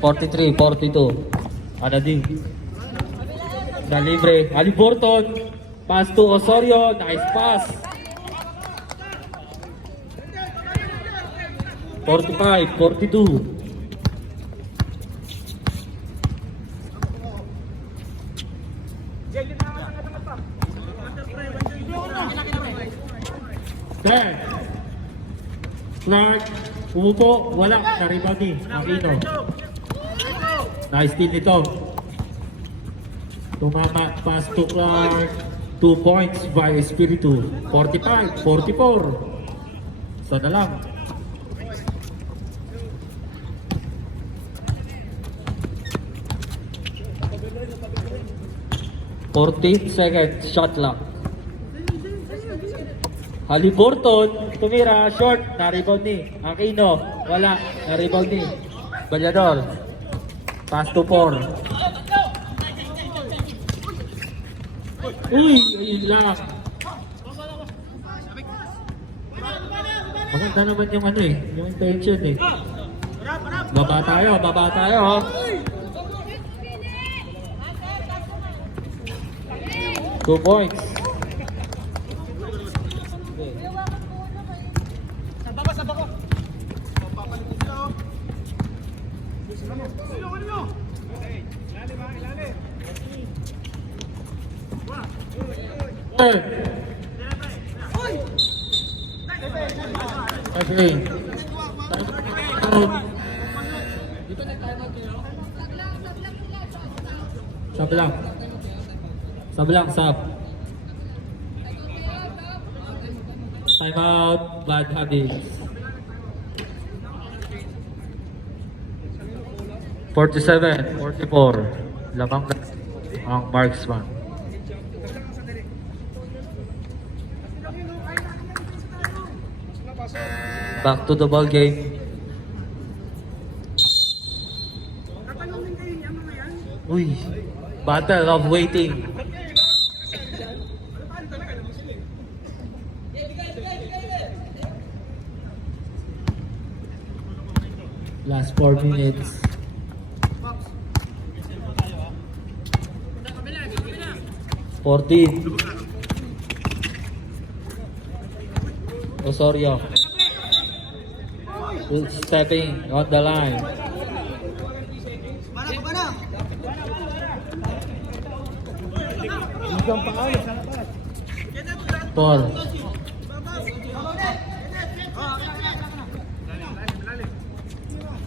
43, 42. Anading. Na libre. Haliburton. Pass to Osorio. Nice pass. 45, 42. Then, Clark, umupo, wala, na-rebound ni Aquino. Nice steal nito. Tumama, pass to Clark, 2 points by Espiritu. 45, 44. Sana lang. 14 seconds, shot clock. Haliburton, tumira, short, na-rebound ni Aquino, wala, na-rebound ni Balyador. Pass to 4. Uy, ayun lang. Maganda naman yung ano eh, yung intention eh. Baba tayo, baba tayo. 2 points. Okay. Sab lang. Sab lang, sab. Time out, bad habits. 47, 44. Lamang na ang marksman. Back to the ball game. Uy, battle of waiting. Last 4 minutes. Osorio. Stepping on the line. Paul.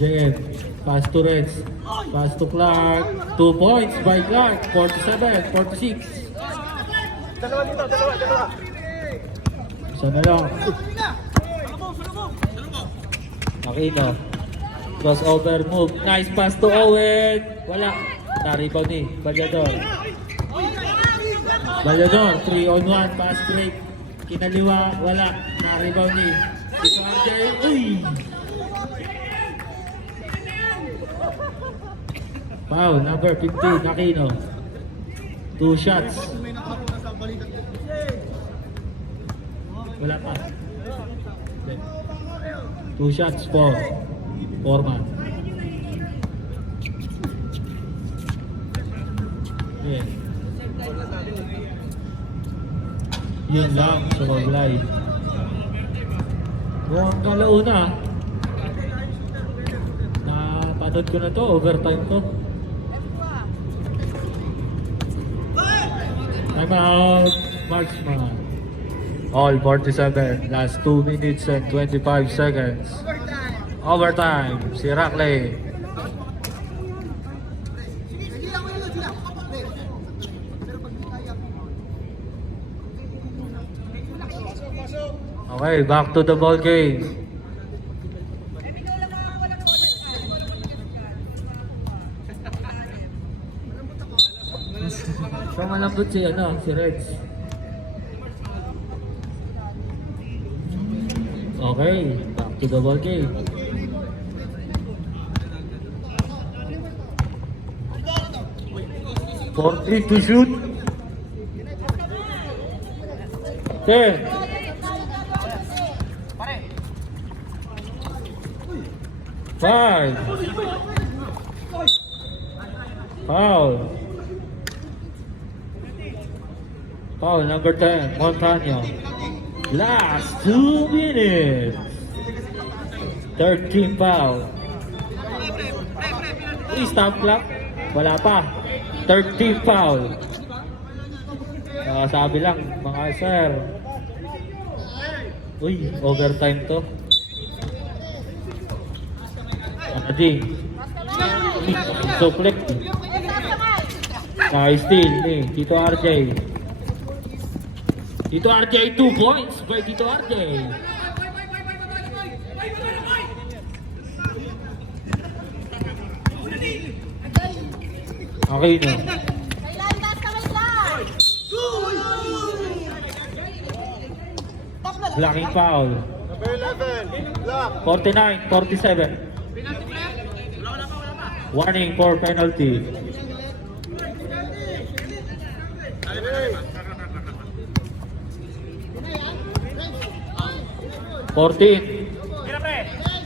JM. Pass to Reds. Pass to Clark. 2 points by Clark. 47, 46. Sana lang. Aquino. Crossover move. Nice pass to Owen. Wala. Na-rebound ni Balyador. Balyador. 3-on-1. Pass break. Kinaliwa. Wala. Na-rebound ni Sanjay. Uy! Foul. Number 15. Aquino. 2 shots. Wala pa. 2 shots for Foreman. Yeah. Yun lang sa Maglay. Yung kalauna, napanood ko na to, overtime to. Time out, marksman. All 47, last 2 minutes and 25 seconds. Overtime, si Rackley. Okay, back to the ball game. So malambot si si Reds. Okay, back to the ball game. Forty to shoot. 10. 5. Foul. Foul number 10, Montano. Last 2 minutes. Third team foul. Uy, stop clock. Wala pa. Third team foul. Sabi lang, mga sir. Uy, overtime to. Anading. Suplex. Steal ni Tito RJ. Tito RJ 2 points by Tito RJ. Okay na. Blocking foul. 49-47. Warning for penalty.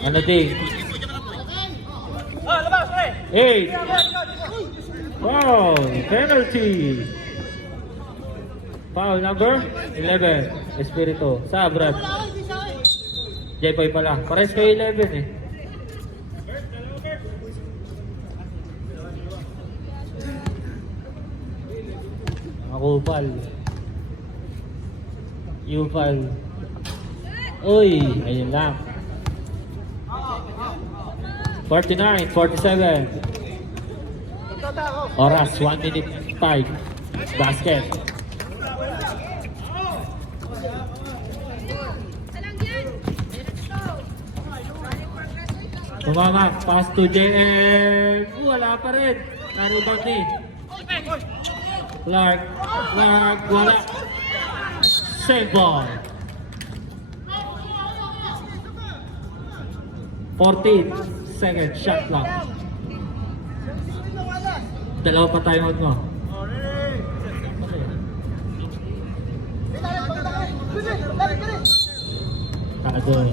Ano din? 8. Wow, penalty. Foul number 11. Espirito. Sabrad. J-Boy pala. Pares kayo 11 eh. Akupal. Yupal. Uy, ayun lang. 49-47. Oras, 1 minute 5. Basket. Tumamak, pass to JM. Wala pa rin. Naribang ni Clark, wala. Save ball. 14 seconds shot clock. Dalawa pa tayo mo. Kadoy.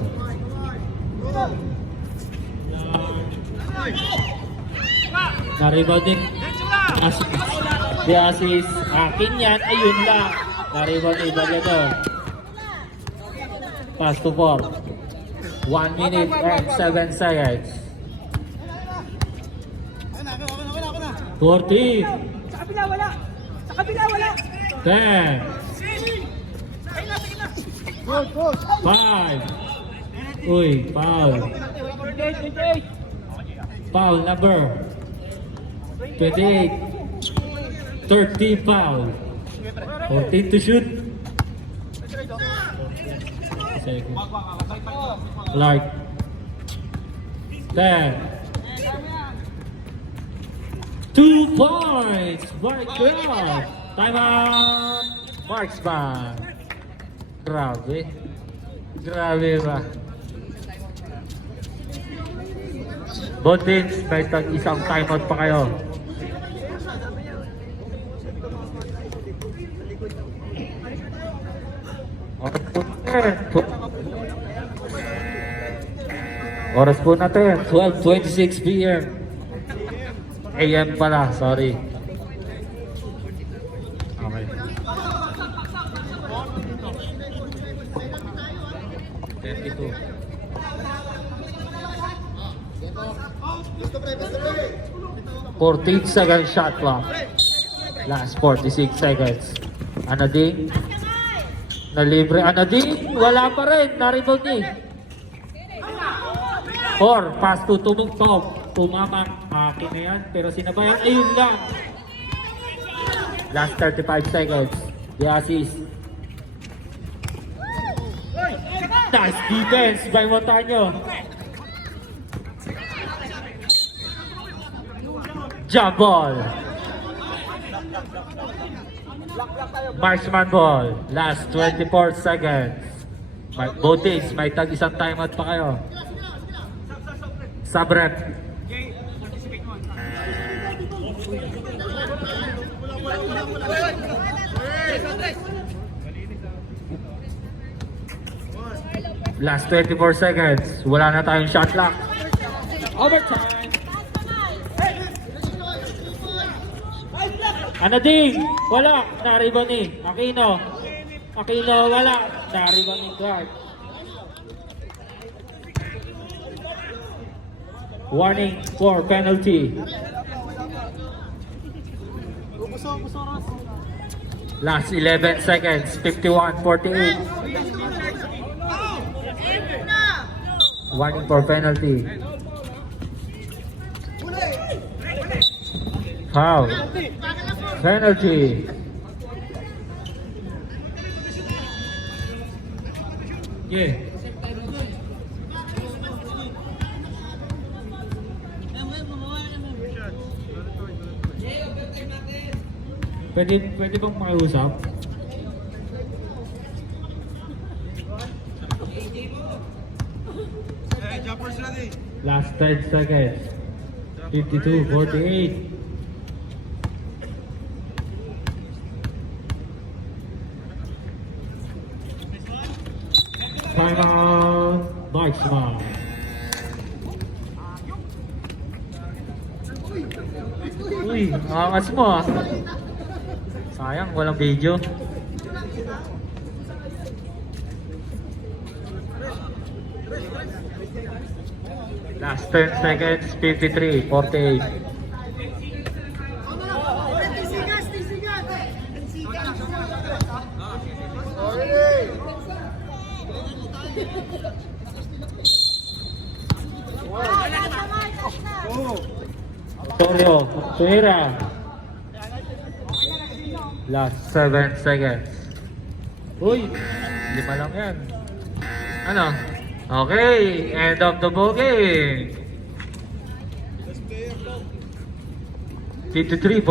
Naribang din. The assist. Akin yan. Ayun lang. Naribang ni Balyador. Pass to 4. 1 minute and 7 seconds. 14. Sa kabila wala. Sa kabila wala. 10. 5. Uy, foul. Foul number 28. 13 foul. 14 to shoot. Second. Clark. 10. 2 points. My God. Time out. Marksman. Grabe. Grabe ba? Bondins, may isang timeout pa kayo. Oras po natin, 12:26 PM. AM pala, sorry. Okay. 32. 14 second shot clock. Last 46 seconds. Anading. Nalibre Anading. Wala pa rin. Naribog ni. 4. Pass to tumugtog. Tumamang. Akin na yan. Pero sinabayan. Ayun lang. Last 35 seconds. The assist. Nice defense by Montano. Jump ball. Marksman ball. Last 24 seconds. Both teams, may tag isang timeout pa kayo. Sub-rep. Last 24 seconds. Wala na tayong shot clock. Overtime. Anading! Wala! Na-rebound ni Aquino. Aquino, wala! Na-rebound ni Clark. Warning for penalty. Last 11 seconds, 51-48. Warning for penalty. Foul. Penalty. Yeah. Pwede bang makiusap? Last 10 seconds. 52-48. Timeout. Marksman. Uy, angas mo ah. Sayang, walang video. Last 10 seconds, 53-48. Antonio, Tuera. Last 7 seconds. Uy, 5 lang yan. Ano? Okay, end of the ball game. 53-48.